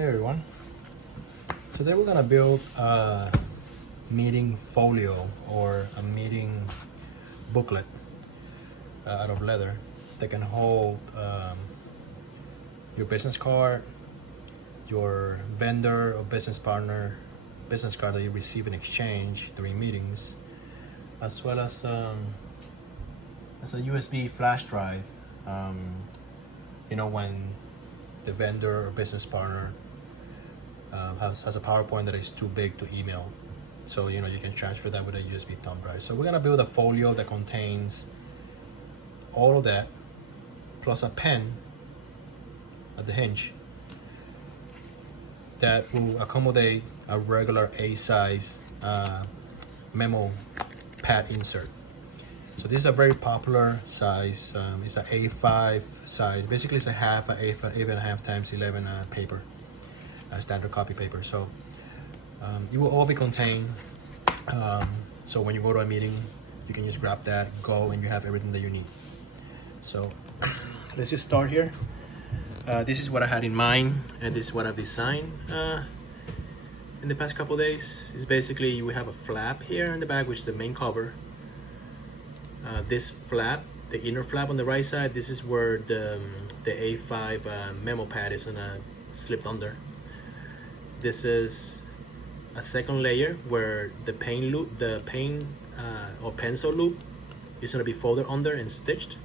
Hey everyone, today we're gonna build a meeting folio or a meeting booklet out of leather that can hold your business card, your vendor or business partner business card that you receive in exchange during meetings, as well as a USB flash drive. When the vendor or business partner has a PowerPoint that is too big to email. So you can transfer that with a USB thumb drive. So we're gonna build a folio that contains all of that, plus a pen at the hinge that will accommodate a regular A-size memo pad insert. So this is a very popular size. It's an A5 size. Basically, it's a half, eight and a half times 11 paper, standard copy paper. So it will all be contained. So when you go to a meeting, you can just grab that, go, and you have everything that you need. So let's just start here. This is what I had in mind, and this is what I've designed in the past couple days. Is basically we have a flap here in the back, which is the main cover. This flap, the inner flap on the right side, this is where the A5 memo pad is gonna slip under. This is a second layer where the paint loop, or pencil loop is gonna be folded under and stitched,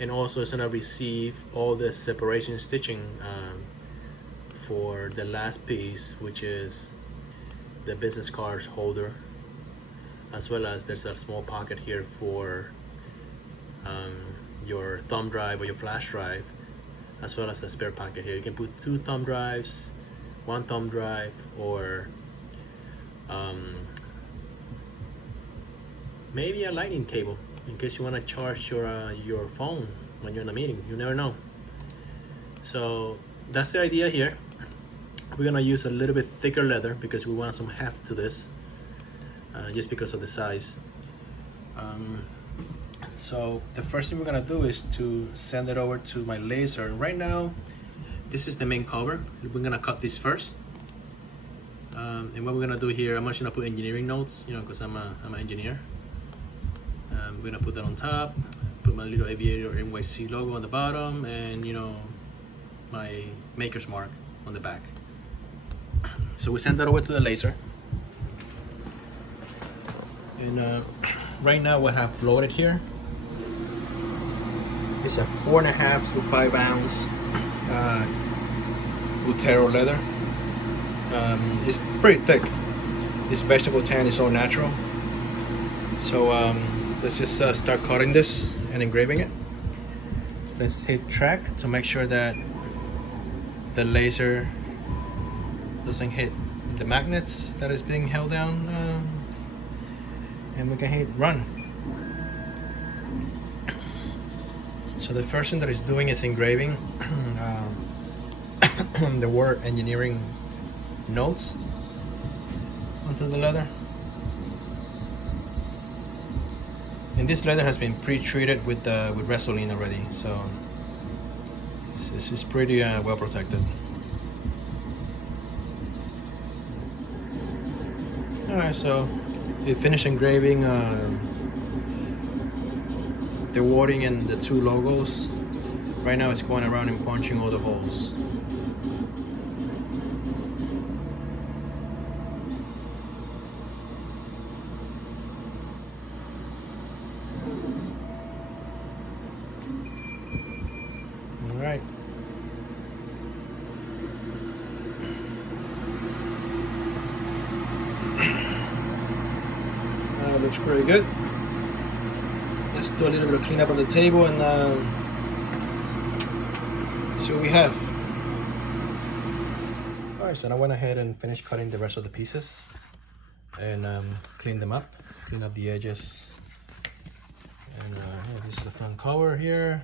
and also it's gonna receive all the separation stitching for the last piece, which is the business cards holder, as well as there's a small pocket here for your thumb drive or your flash drive, as well as a spare pocket here. You can put 2 thumb drives, 1 thumb drive, or maybe a lightning cable in case you want to charge your phone when you're in a meeting. You never know. So that's the idea here. We're gonna use a little bit thicker leather because we want some heft to this, just because of the size. So the first thing we're gonna do is to send it over to my laser. And right now, this is the main cover. We're gonna cut this first. And what we're gonna do here, I'm just gonna put engineering notes, because I'm an engineer. We're gonna put that on top, put my little aviator NYC logo on the bottom, and my maker's mark on the back. So we send that over to the laser. And right now what I have loaded here is a 4.5 to 5 ounce Butero leather. It's pretty thick. This vegetable tan is all natural. So let's just start cutting this and engraving it. Let's hit track to make sure that the laser doesn't hit the magnets that is being held down, and we can hit run. So the first thing that it's doing is engraving the word engineering notes onto the leather. And this leather has been pre-treated with Resolene already, so this is pretty well protected. Alright, so we finished engraving the wording and the 2 logos. Right now it's going around and punching all the holes. Alright. Looks pretty good. Let's do a little bit of cleanup on the table and see what we have. Alright, so I went ahead and finished cutting the rest of the pieces and clean them up, clean up the edges. And yeah, this is the front cover here.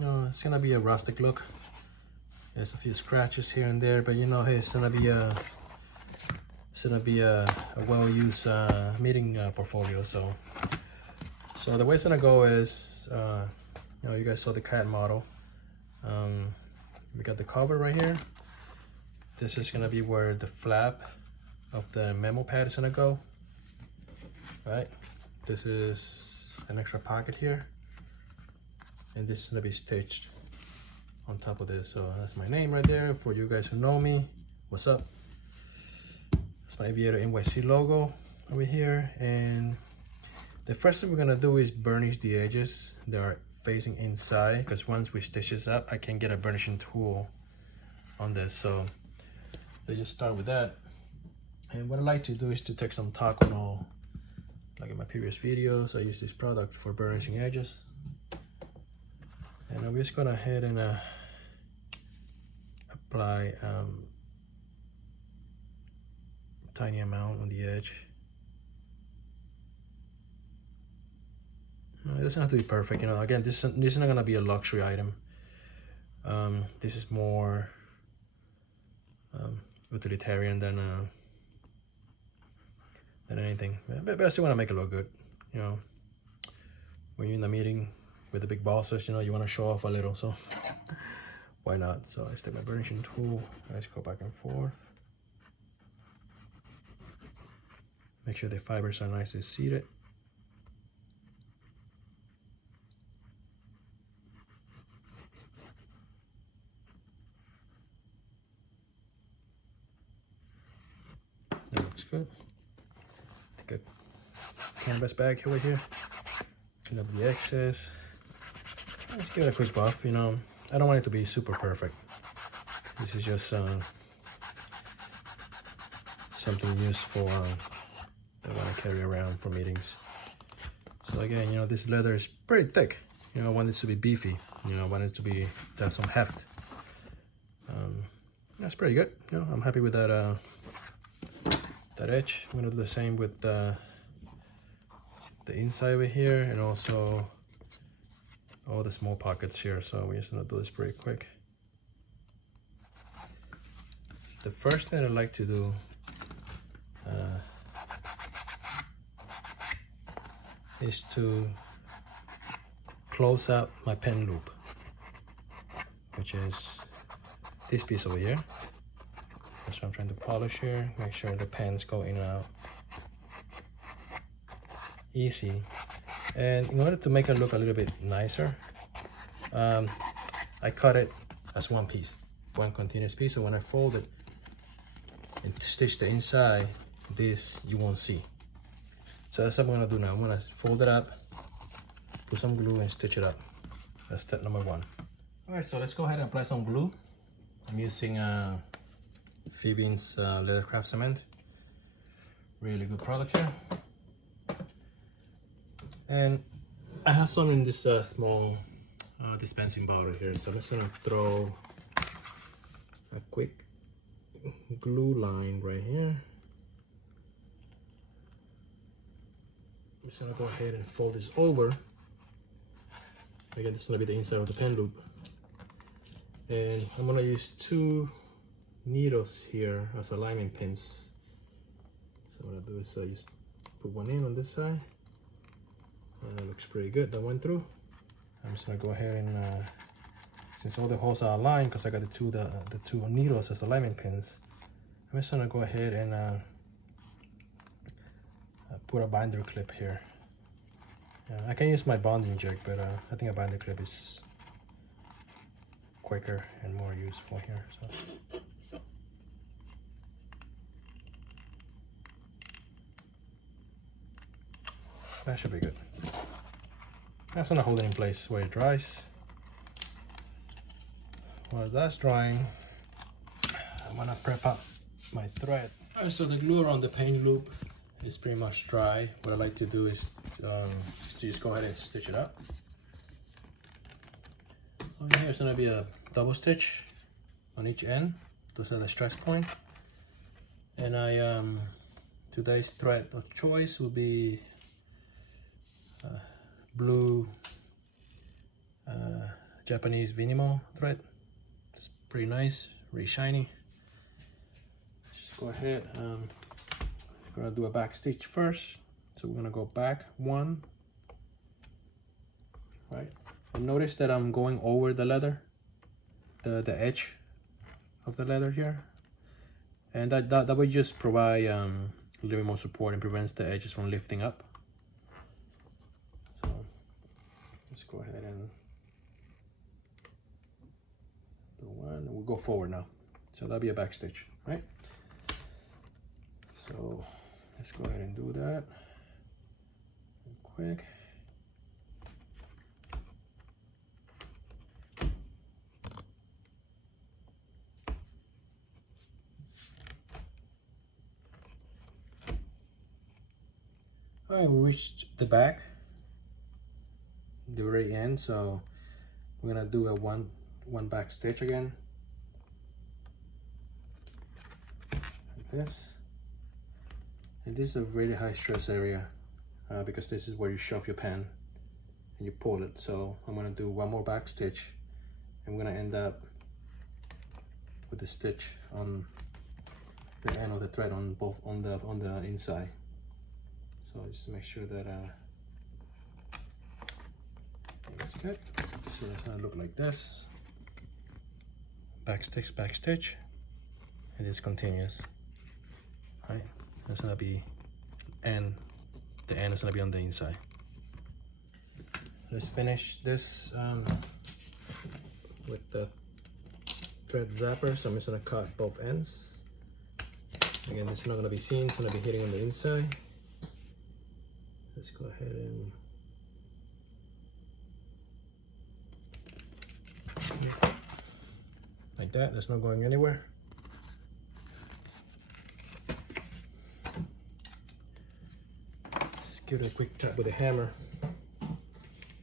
It's gonna be a rustic look. There's a few scratches here and there, but hey, it's gonna be a well-used meeting portfolio. So the way it's gonna go is, you guys saw the CAD model. We got the cover right here. this is gonna be where the flap of the memo pad is gonna go. Right, this is an extra pocket here, and this is gonna be stitched on top of this. So that's my name right there. For you guys who know me, what's up? That's my Aviator NYC logo over here. And the first thing we're gonna do is burnish the edges that are facing inside, because once we stitch this up, I can get a burnishing tool on this. So let's just start with that. And what I like to do is to take some Taconol, like in my previous videos. I use this product for burnishing edges. And I'm just gonna ahead and apply tiny amount on the edge. It doesn't have to be perfect, you know. Again, this is not gonna be a luxury item. This is more utilitarian than anything. But I still want to make it look good, you know. When you're in a meeting with the big bosses, you know, you want to show off a little, so why not? So I take my burnishing tool, I just go back and forth. Make sure the fibers are nicely seated. That looks good. Take a canvas bag over here. Clean up the excess. Let's give it a quick buff, you know. I don't want it to be super perfect. This is just something useful that I want to carry around for meetings. So again, you know, this leather is pretty thick. You know, I want it to be beefy. You know, I want it to have some heft. That's pretty good. You know, I'm happy with that that edge. I'm gonna do the same with the inside over here, and also all the small pockets here. So we're just gonna do this pretty quick. The first thing I like to do is to close up my pen loop, which is this piece over here. That's what I'm trying to polish here. Make sure the pens go in and out easy. And in order to make it look a little bit nicer, I cut it as one piece, one continuous piece. So when I fold it and stitch the inside, this you won't see. So that's what I'm gonna do now. I'm gonna fold it up, put some glue and stitch it up. That's step number one. All right, so let's go ahead and apply some glue. I'm using Phoebe's Leathercraft Cement. Really good product here. And I have some in this small dispensing bottle here. So I'm just gonna throw a quick glue line right here. I'm just gonna go ahead and fold this over. Again, this is gonna be the inside of the pen loop. And I'm gonna use 2 needles here as alignment pins. So what I'll do is I just put one in on this side. And that looks pretty good, that went through. I'm just gonna go ahead and, since all the holes are aligned, because I got the two needles as alignment pins, I'm just gonna go ahead and put a binder clip here. I can use my bonding jig, but I think a binder clip is quicker and more useful here. So that should be good. That's gonna hold it in place where it dries. While that's drying, I'm gonna prep up my thread. All right, so the glue around the paint loop is pretty much dry. What I like to do is to just go ahead and stitch it up. Over here, it's gonna be a double stitch on each end to set the stress point. And today's thread of choice will be blue Japanese Vinymo thread. It's pretty nice, really shiny. Just go ahead. We're gonna do a back stitch first. So we're gonna go back 1, right? And notice that I'm going over the leather, the edge of the leather here. And that would just provide a little bit more support and prevents the edges from lifting up. So let's go ahead and do one, and we'll go forward now. So that'll be a back stitch, right? So let's go ahead and do that real quick. All right, we reached the back, the very end, so we're gonna do a one back stitch again, like this. And this is a really high stress area because this is where you shove your pen and you pull it. So I'm gonna do one more back stitch, and we're gonna end up with the stitch on the end of the thread on the inside. So just to make sure that it's good. So it's gonna look like this. Back stitch, and this continues. Right? That's gonna be, and the end is gonna be on the inside. Let's finish this with the thread zapper. So I'm just gonna cut both ends. Again, this is not gonna be seen, it's gonna be hitting on the inside. Let's go ahead and like that. That's not going anywhere. Just give it a quick tap with a hammer.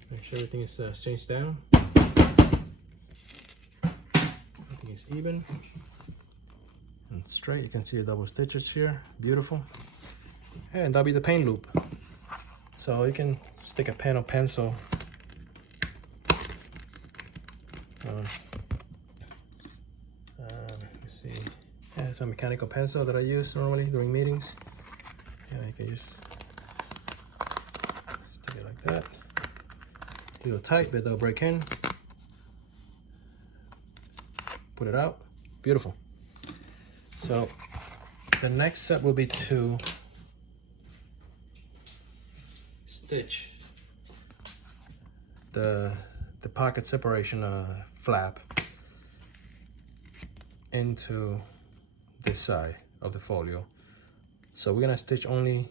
Make sure everything is cinched down. Everything is even and straight. You can see the double stitches here. Beautiful. And that'll be the paint loop. So you can stick a pen or pencil let's see. Yeah, it's a mechanical pencil that I use normally during meetings. Yeah, you can just stick it like that. A little tight, but they'll break in. Put it out. Beautiful. So the next step will be to stitch the pocket separation flap into this side of the folio. So we're gonna stitch only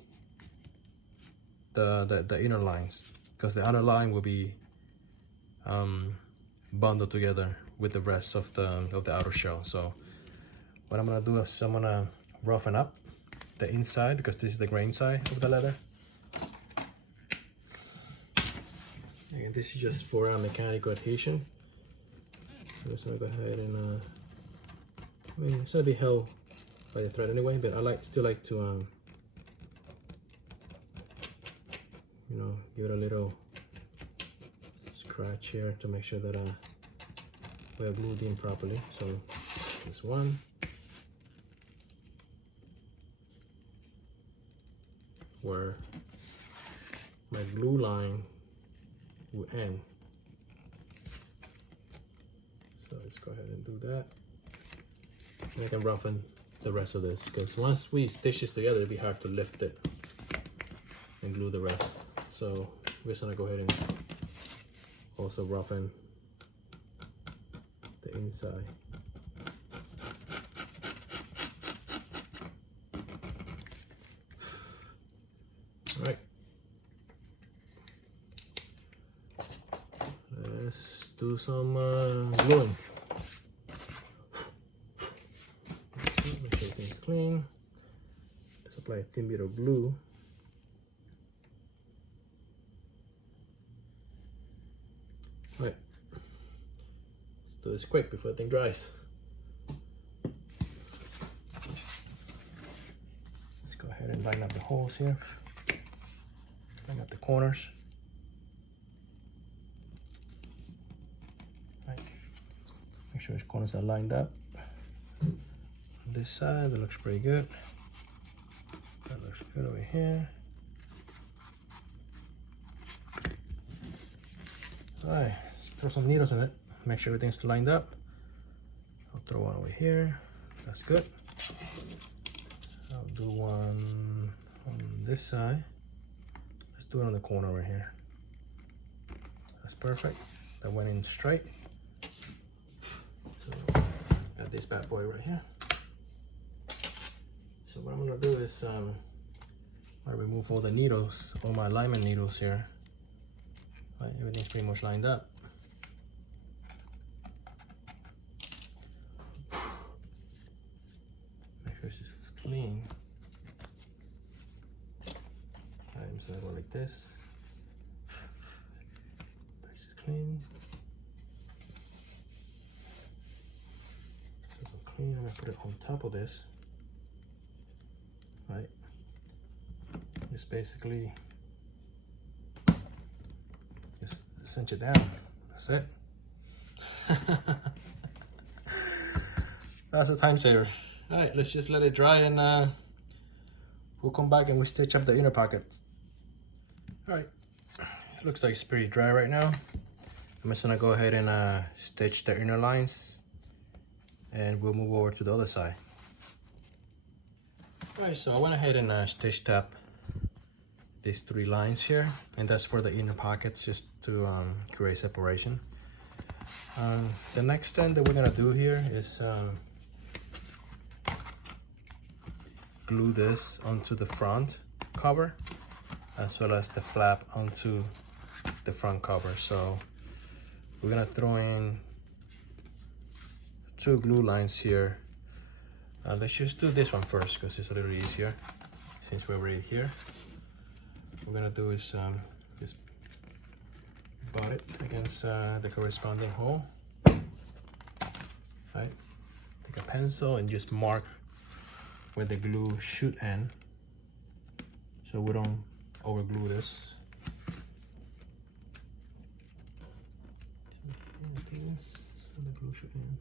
the inner lines, because the outer line will be bundled together with the rest of the outer shell. So what I'm gonna do is I'm gonna roughen up the inside, because this is the grain side of the leather. And this is just for mechanical adhesion. So I'm just gonna go ahead and I mean, it's gonna be held by the thread anyway, but I still like to you know, give it a little scratch here to make sure that we are glued in properly. So this one, where my glue line will end. So let's go ahead and do that. And I can roughen the rest of this, because once we stitch this together, it'll be hard to lift it and glue the rest. So we're just gonna go ahead and also roughen the inside. All right. Let's do some gluing. Make sure everything's clean. Let's apply a thin bit of glue. All right. Let's do this quick before the thing dries. Let's go ahead and line up the holes here. Line up the corners. Make sure his corners are lined up. On this side, that looks pretty good. That looks good over here. Alright, let's throw some needles in it. Make sure everything's lined up. I'll throw one over here. That's good. I'll do one on this side. Let's do it on the corner right here. That's perfect. That went in straight. So got this bad boy right here. So what I'm gonna do is I remove all the needles, all my alignment needles here. Right, everything's pretty much lined up. Make sure it's clean. Alright, so I go like this. This is clean. So it's clean. I'm gonna put it on top of this. Right. Just basically just cinch it down. That's it. That's a time saver. All right, let's just let it dry and we'll come back and we'll stitch up the inner pockets. All right, it looks like it's pretty dry right now. I'm just gonna go ahead and stitch the inner lines and we'll move over to the other side. All right, so I went ahead and stitched up these 3 lines here, and that's for the inner pockets, just to create separation. The next thing that we're gonna do here is glue this onto the front cover, as well as the flap onto the front cover. So we're gonna throw in 2 glue lines here. Let's just do this one first because it's a little easier since we're already here. What we're gonna do is just butt it against the corresponding hole. Right? Take a pencil and just mark where the glue should end, so we don't over glue this. So the glue should end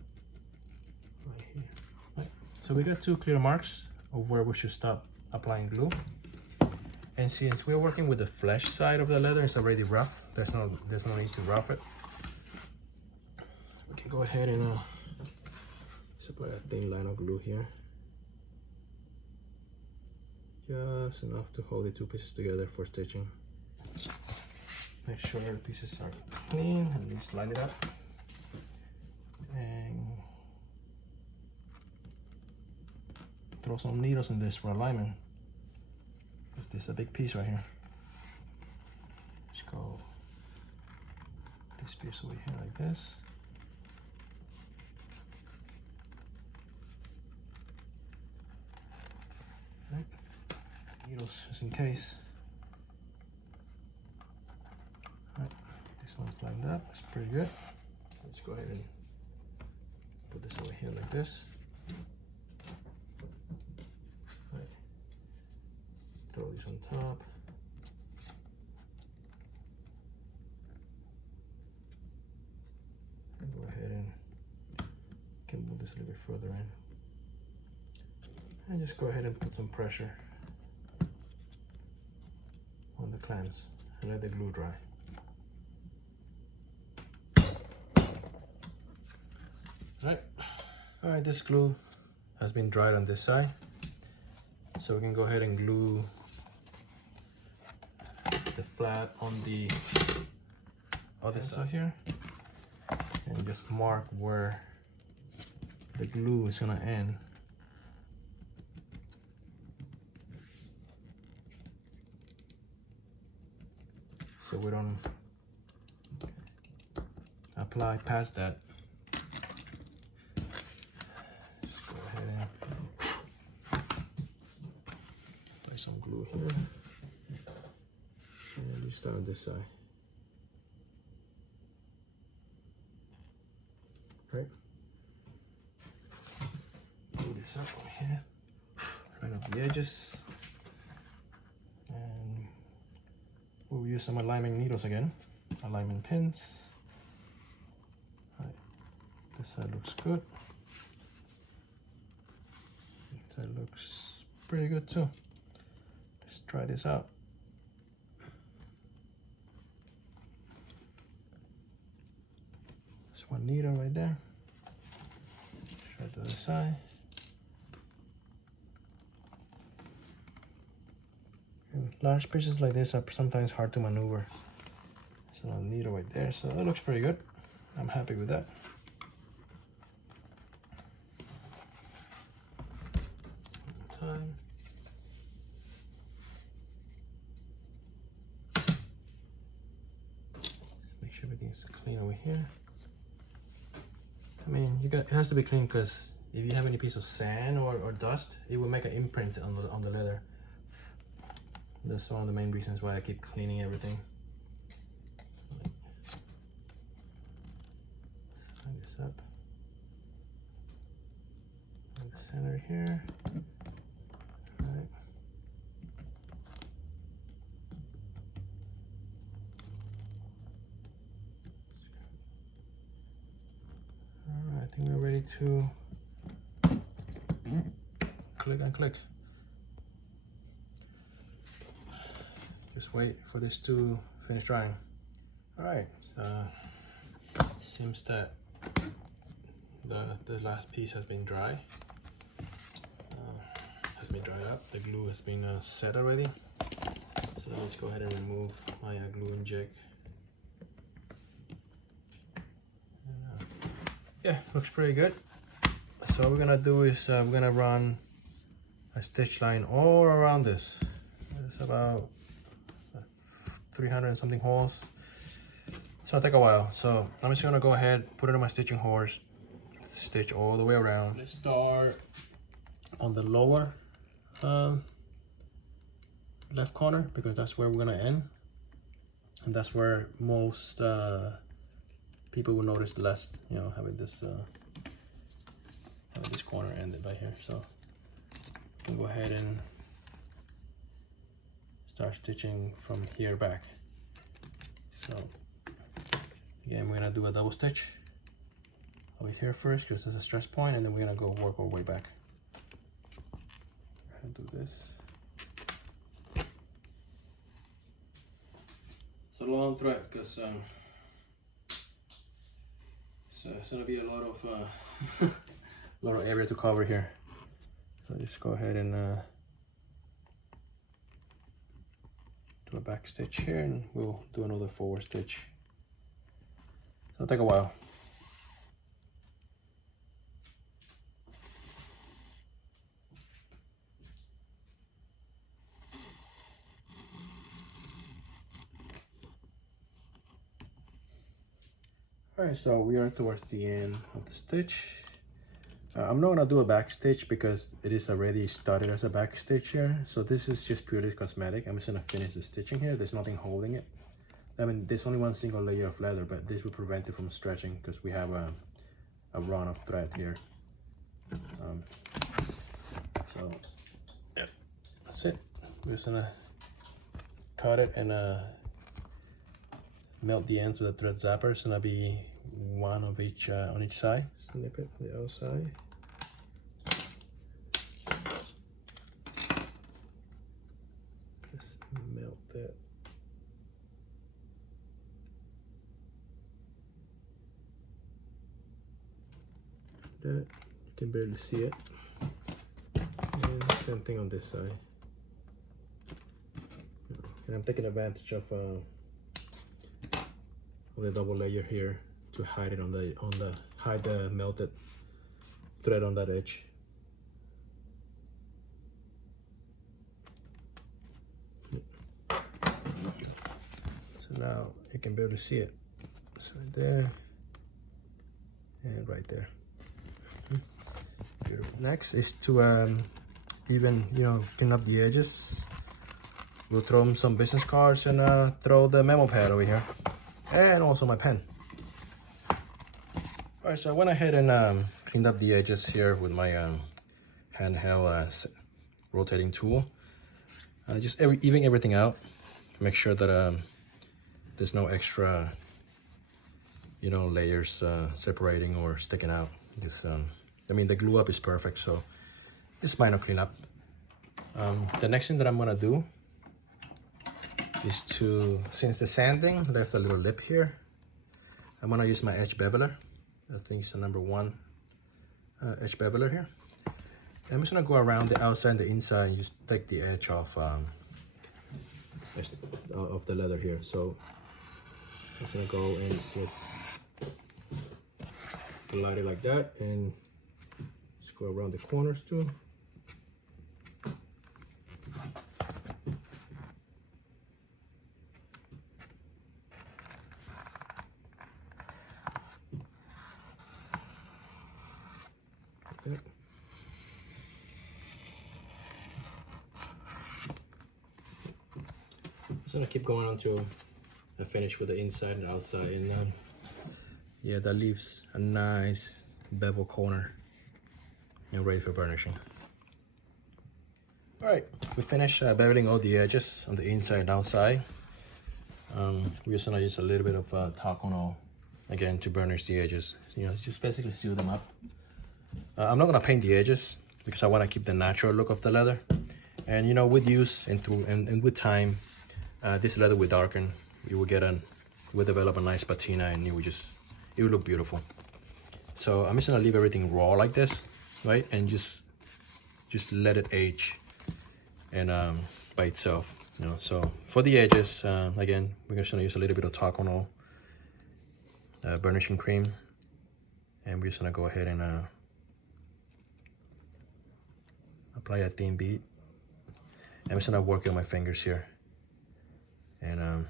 right here. Right. So we got 2 clear marks of where we should stop applying glue. And since we're working with the flesh side of the leather, it's already rough. There's no need to rough it. We can go ahead and apply a thin line of glue here, just enough to hold the 2 pieces together for stitching. Make sure the pieces are clean and just line it up. And throw some needles in this for alignment. This is a big piece right here. Let's go this piece over here like this. Right. Needles just in case. Right. This one's lined up. It's pretty good. Let's go ahead and put this over here like this. Throw these on top. And go ahead and can move this a little bit further in. And just go ahead and put some pressure on the clamps and let the glue dry. All right, this glue has been dried on this side. So we can go ahead and glue the flap on the other side here, and just mark where the glue is gonna end. So we don't apply past that. Just go ahead and apply some glue here. And you start on this side. Right? Move this up over here. Line up the edges. And we'll use some alignment needles again. Alignment pins. Right. This side looks good. This side looks pretty good too. Let's try this out. One needle right there. Try the other side. Large pieces like this are sometimes hard to maneuver. So a needle right there, so that looks pretty good. I'm happy with that. Time. Make sure everything's clean over here. I mean, it has to be clean because if you have any piece of sand or dust, it will make an imprint on the leather. That's one of the main reasons why I keep cleaning everything. Line this up. In the center here. Alright. Alright, I think we're ready to click and click. Just wait for this to finish drying. Alright, so seems that the last piece has been dry. Has been dried up. The glue has been set already. So let's go ahead and remove my glue inject. Yeah, looks pretty good. So what we're gonna do is we're gonna run a stitch line all around this. It's about 300 and something holes. It's gonna take a while. So I'm just gonna go ahead, put it on my stitching horse, stitch all the way around. Let's start on the lower left corner because that's where we're gonna end, and that's where most people will notice less, you know, having this corner ended right here. So we'll go ahead and start stitching from here back. So again, we're gonna do a double stitch over here first because there's a stress point, and then we're gonna go work our way back. Do this. It's a long thread because so it's gonna be a lot of lot of area to cover here. So just go ahead and do a back stitch here, and we'll do another forward stitch. So it'll take a while. Alright, so we are towards the end of the stitch. I'm not gonna do a back stitch because it is already started as a back stitch here. So this is just purely cosmetic. I'm just gonna finish the stitching here. There's nothing holding it. I mean, there's only one single layer of leather, but this will prevent it from stretching because we have a run of thread here. So yeah, that's it. We're just gonna cut it and melt the ends with a thread zapper. It's gonna be one of each on each side. Snip it on the outside. Just melt that. That you can barely see it. And same thing on this side. And I'm taking advantage of the double layer here to hide it hide the melted thread on that edge. So now you can barely see it. It's right there and right there. Beautiful. Next is to even, you know, clean up the edges. We'll throw some business cards and throw the memo pad over here, and also my pen. All right, so I went ahead and cleaned up the edges here with my handheld rotating tool. Just even everything out. Make sure that there's no extra, you know, layers separating or sticking out. This, I mean, the glue up is perfect, so just minor cleanup. The next thing that I'm gonna do is to, since the sanding left a little lip here, I'm gonna use my edge beveler. I think it's the number 1 edge beveler here. And I'm just gonna go around the outside and the inside and just take the edge off of the leather here. So I'm just gonna go and just glide it like that, and just go around the corners too. Okay. Just gonna keep going until I finish with the inside and outside, and yeah, that leaves a nice bevel corner and ready for burnishing. All right, we finished beveling all the edges on the inside and outside. We're just gonna use a little bit of Tacono again to burnish the edges. You know, just basically seal them up. I'm not gonna paint the edges because I want to keep the natural look of the leather. And you know, with use and with time, this leather will darken. You will develop a nice patina, and it will look beautiful. So I'm just gonna leave everything raw like this, right? And just let it age and by itself, you know. So for the edges, again, we're just gonna use a little bit of Tacono burnishing cream, and we're just gonna go ahead and apply a thin bead. I'm just gonna work on my fingers here, and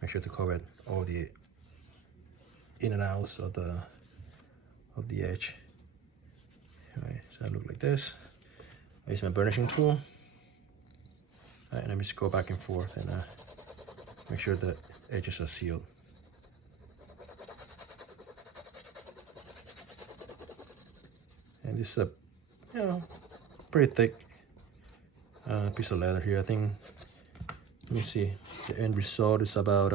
make sure to cover all the in and outs of the edge. All right, so I look like this. I use my burnishing tool. All right, and let me just go back and forth and make sure the edges are sealed. And this is a, you know, pretty thick piece of leather here. I think, let me see, the end result is about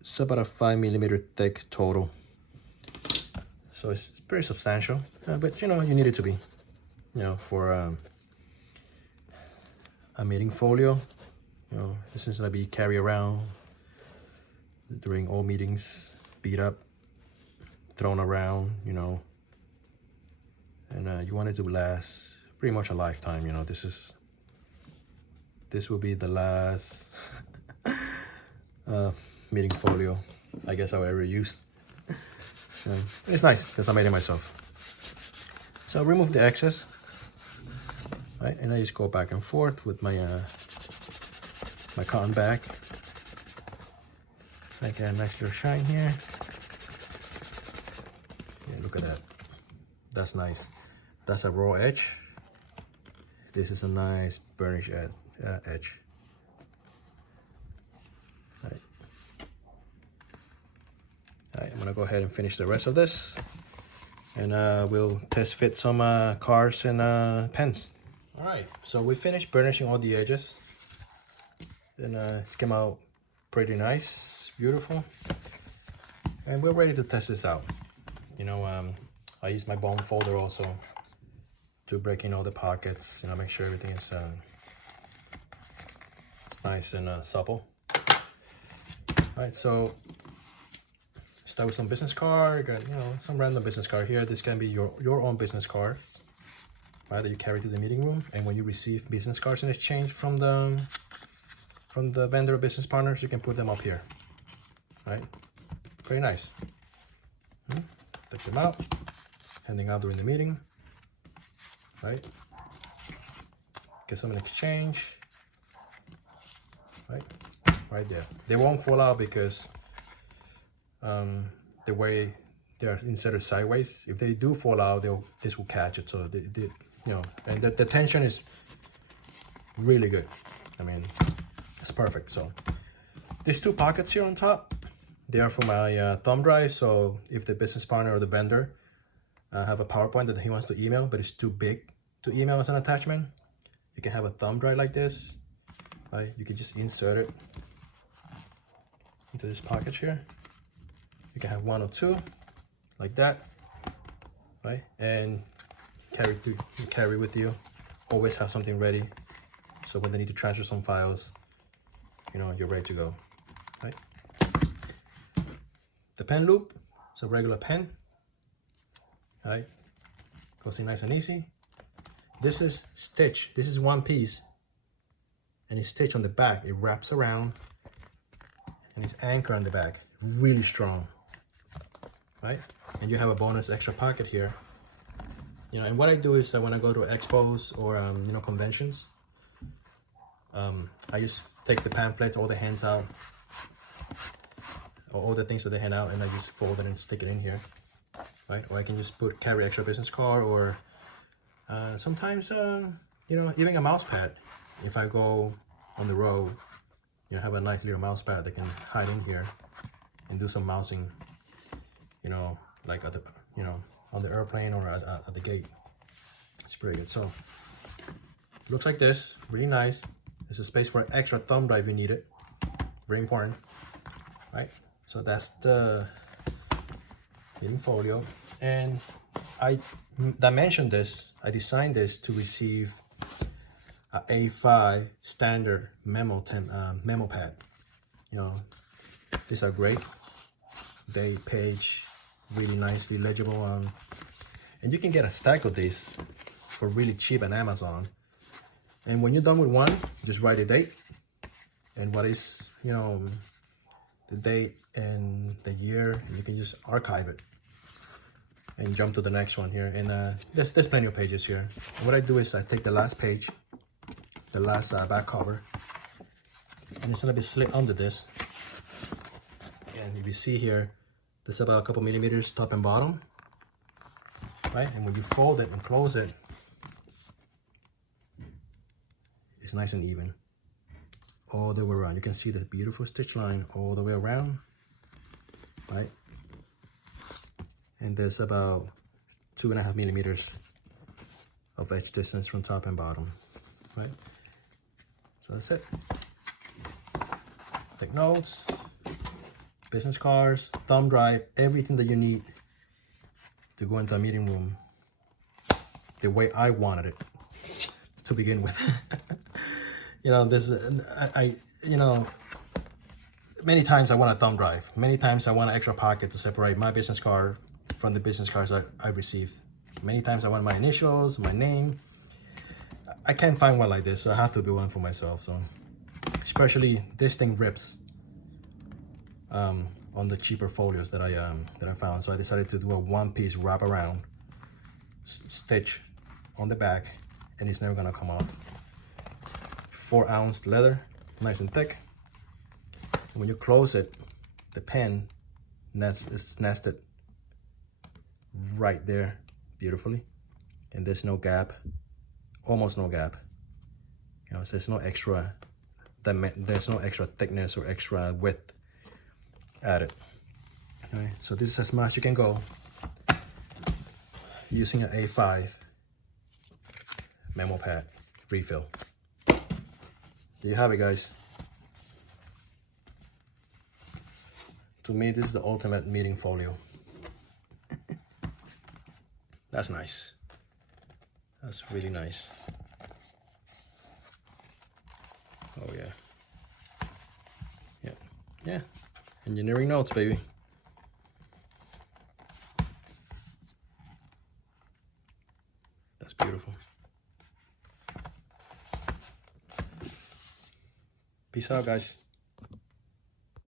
it's about a 5mm thick total. So it's pretty substantial, but you know, you need it to be, you know, for a meeting folio. You know, this is gonna be carried around during all meetings, beat up, thrown around, you know, and you want it to last pretty much a lifetime. You know, this will be the last meeting folio I guess I've ever used. It's nice because I made it myself. So I'll remove the excess, right? And I just go back and forth with my my cotton bag. Make a nice little shine here. Yeah, look at that. That's nice. That's a raw edge. This is a nice burnish edge. Right. Alright, I'm gonna go ahead and finish the rest of this, and we'll test fit some cards and pens. Alright, so we finished burnishing all the edges, and it's came out pretty nice, beautiful, and we're ready to test this out. You know, I use my bone folder also to break in all the pockets, you know, make sure everything is it's nice and supple. Alright, so start with some business card. Got, you know, some random business card here. This can be your own business card, right, that you carry to the meeting room. And when you receive business cards in exchange from the vendor or business partners, you can put them up here, right? Pretty nice. Take them out, handing out during the meeting, right? Get some in exchange, right there. They won't fall out because the way they're inserted sideways. If they do fall out, this will catch it. So they you know, and the tension is really good. I mean, it's perfect. So there's two pockets here on top. They are for my thumb drive. So if the business partner or the vendor have a PowerPoint that he wants to email, but it's too big to email as an attachment, you can have a thumb drive like this, right? You can just insert it into this pocket here. You can have one or two like that, right? And carry with you. Always have something ready, so when they need to transfer some files, you know, you're ready to go, right? The pen loop, it's a regular pen, right? Goes in nice and easy. this is stitched. This is one piece, and it's stitched on the back. It wraps around, and it's anchored on the back. Really strong, right? And you have a bonus extra pocket here. You know, and what I do is when I go to expos or you know, conventions, I just take the pamphlets, all the hands out, or all the things that they hand out, and I just fold it and stick it in here, right? Or I can just carry extra business card, or sometimes you know, even a mouse pad. If I go on the road, you know, have a nice little mouse pad that can hide in here and do some mousing, you know, like at the, you know, on the airplane or at the gate. It's pretty good. So looks like this, really nice. There's a space for an extra thumb drive if you need it. Very important, right? So that's the hidden folio. And I dimensioned this, I designed this to receive a A5 standard memo pad. You know, these are great. They page really nicely, legible. And you can get a stack of these for really cheap on Amazon. And when you're done with one, just write the date and what is, you know, the date and the year, and you can just archive it and jump to the next one here. And there's plenty of pages here. And what I do is I take the last page, the last back cover, and it's gonna be slit under this. And if you see here, there's about a couple millimeters top and bottom, right? And when you fold it and close it, it's nice and even all the way around. You can see the beautiful stitch line all the way around, right? And there's about 2.5 millimeters of edge distance from top and bottom, right? So that's it. Take notes, business cards, thumb drive, everything that you need to go into a meeting room the way I wanted it to begin with. You know, this, you know, many times I want a thumb drive. Many times I want an extra pocket to separate my business card from the business cards I received. Many times I want my initials, my name. I can't find one like this, so I have to build one for myself. So, especially this thing rips on the cheaper folios that I found. So I decided to do a one-piece wraparound stitch on the back, and it's never gonna come off. 4-ounce leather, nice and thick. When you close it, the pen is nested right there beautifully, and there's no gap, almost no gap. You know, so there's no extra thickness or extra width added. Okay, so this is as much as you can go using an A5 memo pad refill. There you have it, guys. To me, this is the ultimate meeting folio. That's nice. That's really nice. Oh yeah. Yeah. Yeah. Engineering notes, baby. That's beautiful. Peace out, guys.